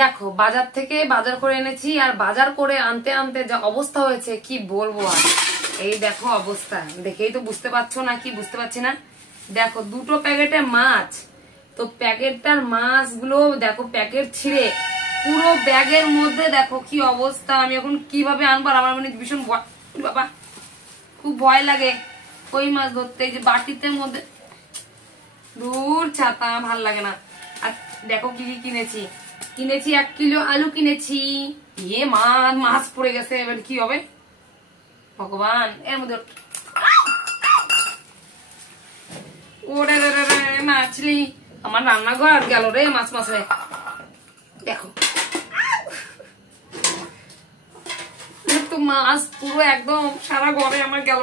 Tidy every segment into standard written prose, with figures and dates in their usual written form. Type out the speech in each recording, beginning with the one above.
দেখো বাজার থেকে বাজার করে এনেছি, আর বাজার করে আনতে আনতে যা অবস্থা হয়েছে কি বলবো আর। এই দেখো অবস্থা, দেখেই তো বুঝতে পারছো না কি বুঝতে পারছি না। দেখো 2টো প্যাকেটে মাছ, তো প্যাকেটটার মাছগুলো দেখো প্যাকেট ছিঁড়ে পুরো ব্যাগের মধ্যে দেখো কি অবস্থা। আমি এখন কিভাবে আনবো, আমার মানে ভীষণ বাবা খুব ভয় লাগে কই মাছ ধরতে। যে বাটিতে মধ্যে দূর ছাতা ভাল লাগে না। আর দেখো কি কি কিনেছি, 1 কিলো আলু কিনেছি। ইয়ে মাছ পড়ে গেছে, এবার কি হবে ভগবান। এর মধ্যে ওরে মাছলি আমার রান্নাঘর গেল রে মাছ মাছে। দেখো তো মাছ পুরো একদম সারা ঘরে আমার গেল,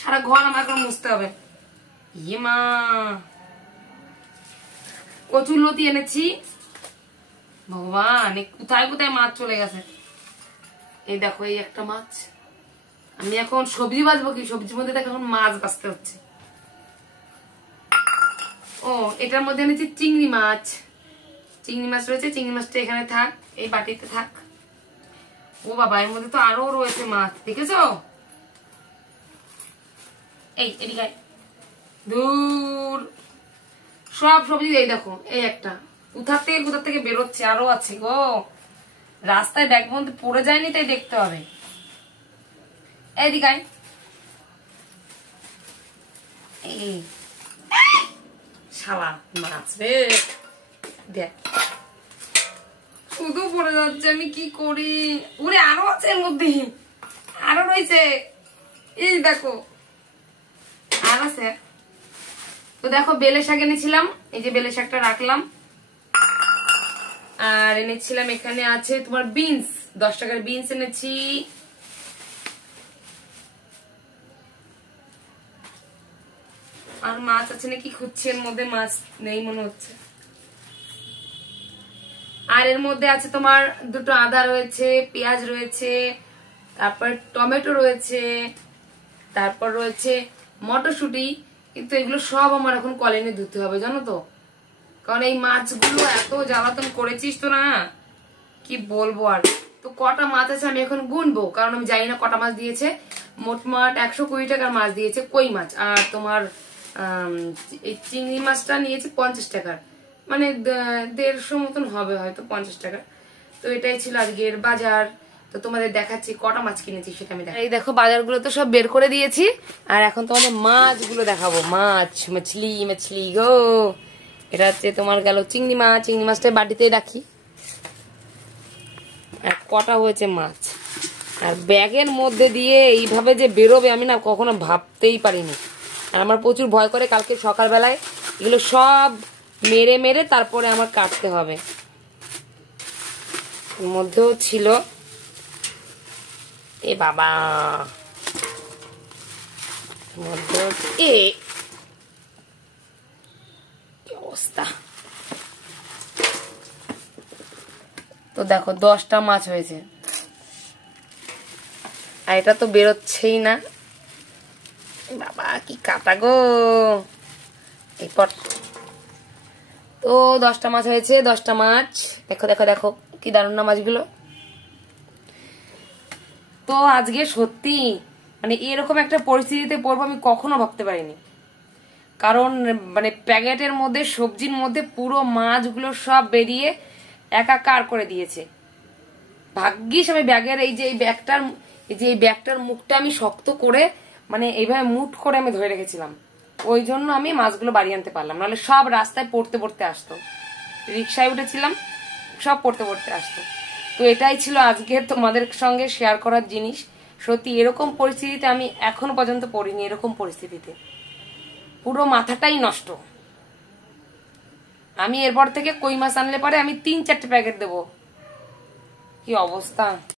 সারা ঘর আমার এখন মুছতে হবে। ইয়ে মা কচুর লতি এনেছি, ভগবান কোথায় কোথায় মাছ চলে গেছে। এই দেখো এই একটা মাছ। আমি এখন সবজি বাজবো, কি সবজির মধ্যে দেখো এখন মাছ বাছতে হচ্ছে। ও এটার মধ্যে এনেছি চিংড়ি মাছ, চিংড়ি মাছ রয়েছে। চিংড়ি মাছটা এখানে থাক, এই বাটিতে থাক। ও বাবা এর মধ্যে তো আরো রয়েছে মাছ, দেখেছো? এই এদিকে দূর সব সবজি। এই দেখো এই একটা কোথা থেকে বেরোচ্ছে, আরো আছে গো। রাস্তায় ব্যাগ মধ্যে পড়ে যায়নি তাই দেখতে হবে। এইদিকে এই শালা মাছ রে, দেখ শুধু পড়ে যাচ্ছে, আমি কি করি। ওরে আরো আছে এর মধ্যে, আরো রয়েছে। এই দেখো আর আছে। তো দেখো বেলে শাক এনেছিলাম, এই যে বেলে শাকটা রাখলাম। আর এনেছিলাম এখানে আছে তোমার বিনস, 10 টাকার বিনস এনেছি। আর মাছ আছে নাকি খুঁজছি, এর মধ্যে মাছ নেই মনে হচ্ছে। আর এর মধ্যে আছে তোমার 2টো আদা রয়েছে, পেঁয়াজ রয়েছে, তারপর টমেটো রয়েছে, তারপর রয়েছে মটরশুঁটি। কিন্তু এগুলো সব আমার এখন কলিনে ধুতে হবে জানো তো, কারণ এই মাছগুলো এত জ্বালাতন করেছিস তো না কি বলবো আর। তো কটা মাছ আছে আমি এখন গুনবো, কারণ আমি জানি না কটা মাছ দিয়েছে। মোটমাট 120 টাকার মাছ দিয়েছে কই মাছ। আর তোমার এই চিংড়ি মাছটা নিয়েছে 50 টাকার, মানে 150 মতন হবে হয়তো 50 টাকা। তো এটাই ছিল আজকের বাজার। তো তোমাদের দেখাচ্ছি কটা মাছ কিনেছি সেটা আমি দেখাই। এই দেখো বাজারগুলো তো সব বের করে দিয়েছি, আর এখন তোমাদের মাছগুলো দেখাবো। মাছ মাছলি গো। এটা হচ্ছে তোমার গেল চিংড়ি মাছ। চিংড়ি মাছটা বাটিতে রাখি। আর কটা হয়েছে মাছ, আর ব্যাগের মধ্যে দিয়ে এইভাবে যে বেরোবে আমি না কখনো ভাবতেই পারিনি। আর আমার প্রচুর ভয় করে, কালকে সকালবেলায় এগুলো সব মেরে তারপরে আমার কাটতে হবে। এর মধ্যেও ছিল এ বাবা, মধ্যেও কি অবস্থা। তো দেখো 10টা মাছ হয়েছে, আর এটা তো বেরোচ্ছেই না। বাবা কি কাটা গো। এরপর তো 10টা মাছ হয়েছে, 10টা মাছ। দেখো দেখো দেখো কি দারুণ না মাছগুলো। তো আজকে সত্যি মানে এরকম একটা পরিস্থিতিতে পড়বো আমি কখনো ভাবতে পারিনি। কারণ মানে প্যাকেটের মধ্যে সবজির মধ্যে পুরো মাছগুলো সব বেরিয়ে একাকার করে দিয়েছে। ভাগ্যিস আমি ব্যাগের এই যে এই ব্যাগটার মুখটা আমি শক্ত করে মানে এইভাবে মুঠ করে আমি ধরে রেখেছিলাম, ওই জন্য আমি মাছগুলো বাড়ি আনতে পারলাম। নাহলে সব রাস্তায় পড়তে আসতো, রিক্সায় উঠেছিলাম সব পড়তে আসতো। তো এটাই ছিল আজকের তোমাদের সঙ্গে শেয়ার করার জিনিস। সত্যি এরকম পরিস্থিতিতে আমি এখনো পর্যন্ত পড়িনি। এরকম পরিস্থিতিতে পুরো মাথাটাই নষ্ট। আমি এরপর থেকে কই মাছ আনলে পরে আমি 3-4টে প্যাকেট দেবো। কি অবস্থা।